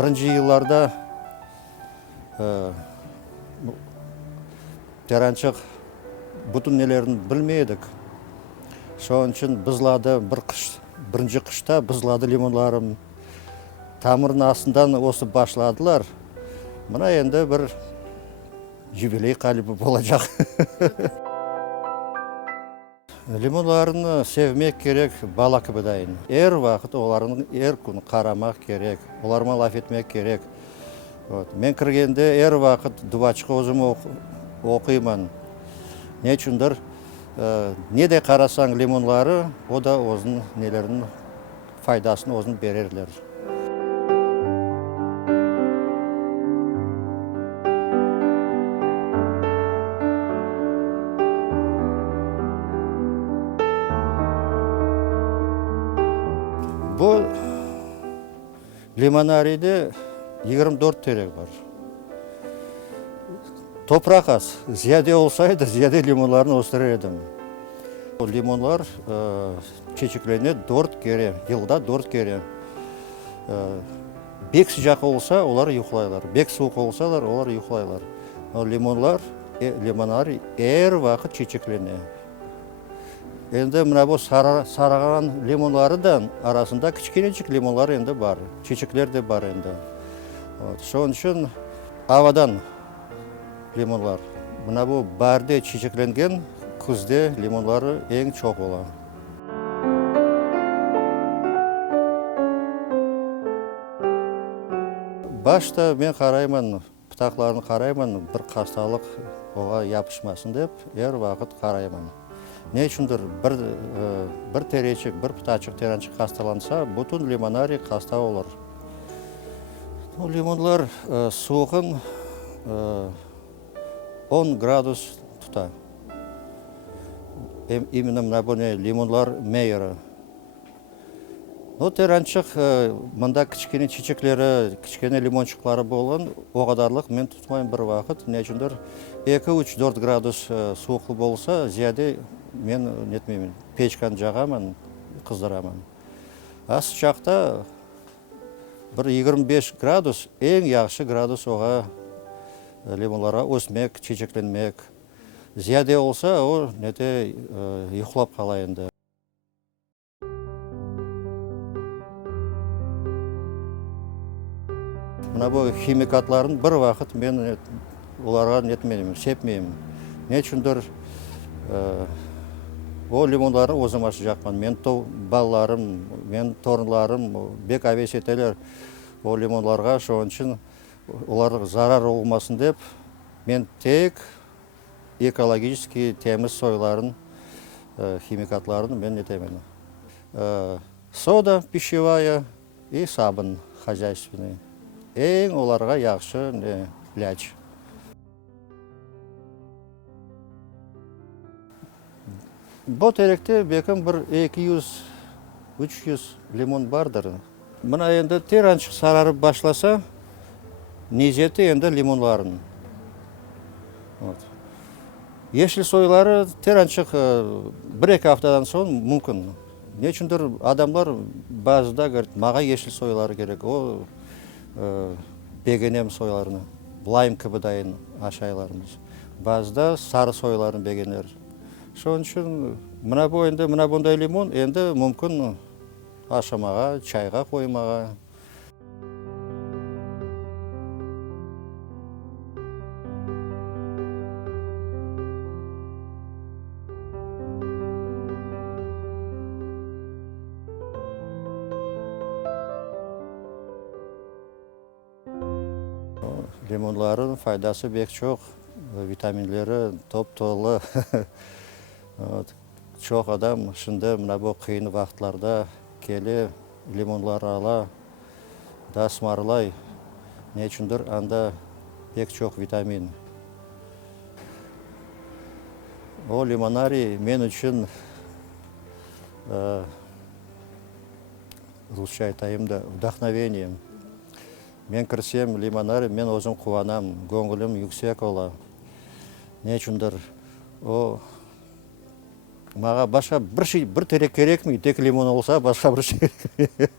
бірінші жылларда теранчық бұтын нелерін білмедік. Соның үшін бұзлады бірінші қышта бұзлады лимонларым. Тамырын астынан осы башладылар. Мына енді бір юбилей қалыбы болacak. Лимонларын sevmek керек бала кібідайын. Әр вақыт олардың әр күн қарамақ керек, оларма лаф етмек керек. Мен кіргенде әр вақыт дұбачқы өзім оқимын. Не үшіндір, неде қарасаң лимонлары, о да өзінің нелерінің файдасын өзін берерлер. Бұл лимонарийде 24 терек бар. Топырақ аз. Зияде олсайды, зияде лимонларын өстірер едім. Лимонлар чечекленеді 4 кере, жылда 4 кере. Бек sıcak olsa олар ұйқылайлар. Бек суық олсалар, олар ұйқылайлар. Лимонарий әр вақыт чечекленеді. Енді мына бұл сараған лимонларыдан арасында кішкенечік лимонлар енді бар. Чечеклер де бар енді. Соның үшін авадан лимонлар. Мына бұл барде чечекленген күзде лимонлары ең çok бола. Башта мен қараймын, пытақларын қараймын, бір қасталық оға япышмасын деп, әр вақыт қараймын. Не үшіндір бір теречік, бір пытачық теранчық қасталанса, бұтын лимонарий қаста олар. Лимонлар суығын 10 градус тұта. Именно мына бұны лимонлар мейірі. Теранчық мұнда кішкене чечеклері, кішкене лимончықлары болған, оғадарлық мен тұтмайын бір вақыт. Не үшіндір 2-3-4 градус суықлы болса, зияде мен нетмеймін, печканы жағамын, қыздырамын. Ас жақта бір 25 градус, ең яқшы градус оға лимонларға өсмек, чечекленмек. Зияде олса, о нете ұйқылап қалайынды. Мына бұл химикатларын бір вақыт мен оларға нетмеймін, сепмеймін. Не үшіндір о лимонларын өзімашы жақпан. Мен балаларым, мен торынларым, бек авесетелер о лимонларға соның үшін олар зарар олмасын деп, мен тек экологический теміз сойларын, химикатларын мен нетемін. Сода пищевая и сабын хозяйственный. Ең оларға яқшы ляч. Бұл теректе бекім бір 200-300 лимон бардыр. Мұна енді теранчық сарарып башласа, незеті енді лимонларын. Ешіл сойлары теранчық 1-2 аптадан соң мүмкін. Не үшіндір адамлар базыда көрді, маға ешіл сойлары керек. О бегенем сойларыны, лайм кібідайын ашайларымыз. Базыда сары сойларын бегенер. Соның үшін мұна бұндай лимон енді мүмкін ашамаға, чайға қоймаға. Лимонларын файдасы бек жоқ, витаминлері топ-толы. Çok adam şimdi bu kıyın vaxtlarda keli limonlar ala da smarlay. Ne üçündür? Anda pek çok vitamin. O limonari men için лучше айтайым да вдохновением. Мен кірсем лимонарий, мен өзім қуанам, көңілім yüksek ола. Не үшіндір? Маға башқа бір терек керек ме? Тек лимон олса, башқа бір şey керек.